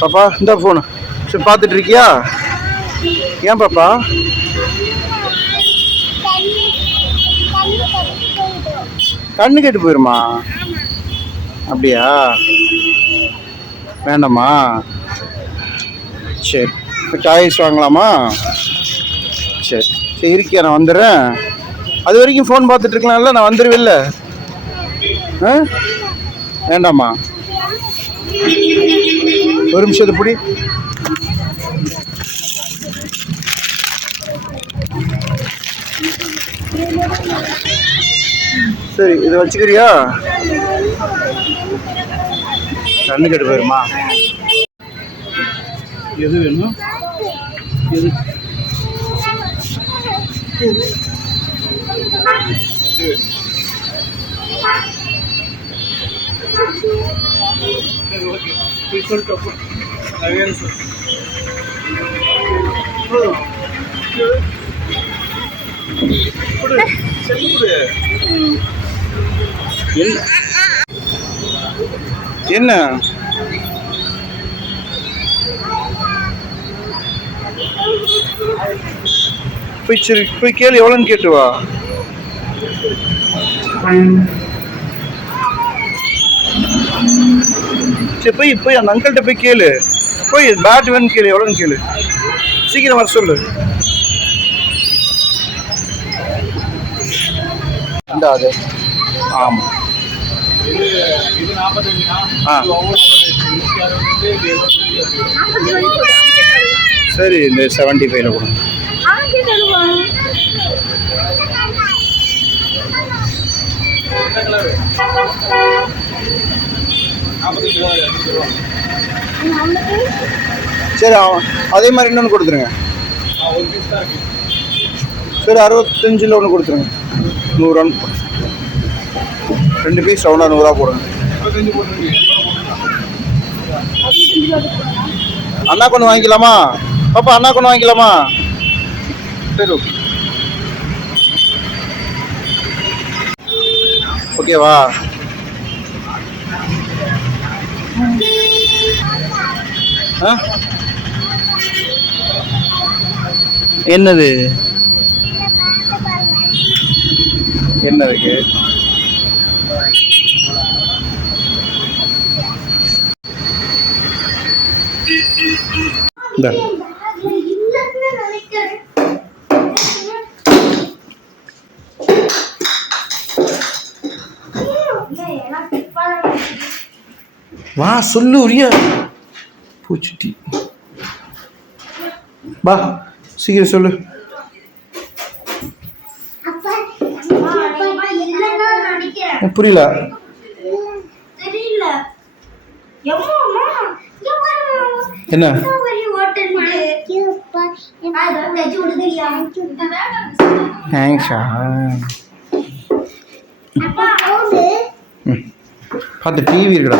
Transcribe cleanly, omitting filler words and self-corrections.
பாப்பா இந்த ஃபோனு சரி பார்த்துட்டு இருக்கியா? ஏன் பாப்பா? கண்ணு கெட்டு போயிருமா? அப்படியா? வேண்டாமா? சரி டாய்ஸ் வாங்கலாமா? சரி சரி இருக்கியா, நான் வந்துடுறேன். அது வரைக்கும் ஃபோன் பார்த்துட்டு இருக்கலாம்ல, நான் வந்துடுவில்ல? வேண்டாமா? ஒரு நிமிஷம் பிடி. சரி இதை வச்சுக்கிறியா? கண்ணு கெட்டு போயிருமா? எது வேணும்? எது? என்ன போய் சரி போய் கேளு, எவ்வளோன்னு கேட்டு வா. சரி போய் போய் அந்த அங்கிள்கிட்ட போய் கேளு. போய் பேட் வேணும்னு கேளு, எவ்வளோன்னு கேளு. சீக்கிரம் வர சொல்லு. இந்த அது ஆமாம். சரி இந்த 75 கொடுங்க. சரி அதே மாதிரி இன்னொன்று கொடுத்துருங்க. சரி 65 ஒன்று கொடுத்துருங்க. 100 2 பீஸ் ரவுண்டாக 100 போடுங்க. அண்ணா கொண்டு வாங்கிக்கலாமா பாப்பா? அண்ணா கொண்டு வாங்கிக்கலாமா? சரி ஓகே. ஓகேவா? என்னது என்னதுக்கு? வா சொல்லு உரியா பூச்சிட்டி. வா சீக்கிரம் சொல்லு. புரியல. என்ன? தேங்க்ஸா? பார்த்து டிவி இருக்கடா.